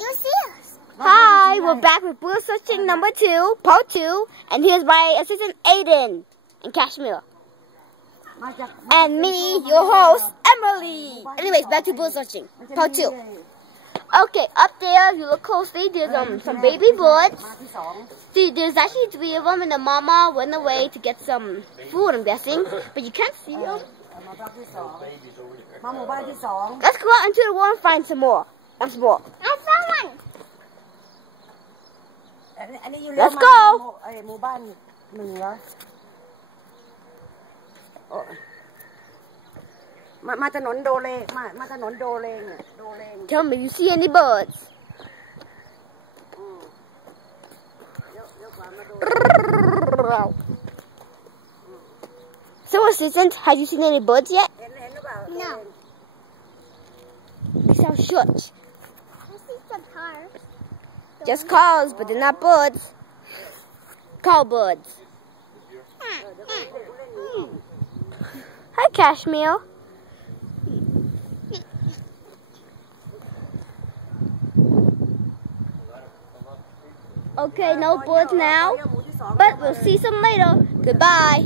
You see us. Hi, we're back with bird searching number 2, part 2, and here's my assistant Aiden and Kashmir. And me, your host, Emily. Anyways, back to bird searching, part 2. Okay, up there, if you look closely, there's some baby birds. See, there's actually 3 of them, and the mama went away to get some food, I'm guessing, but you can't see them. Let's go out into the world and find some more. Some more. I found one. Let's go. หมู่บ้านหนึ่งเหรอมาถนนโดเลมาถนนโดเลงเนี่ยโดเลง Tell me if you see any birds. So, assistant, have you seen any birds yet? เห็นหรือเปล่า No. They sound short. I see some cars. Just cars, but they're not birds. Cowbirds. Hi, Kashmir. Okay, no birds now, but we'll see some later. Goodbye.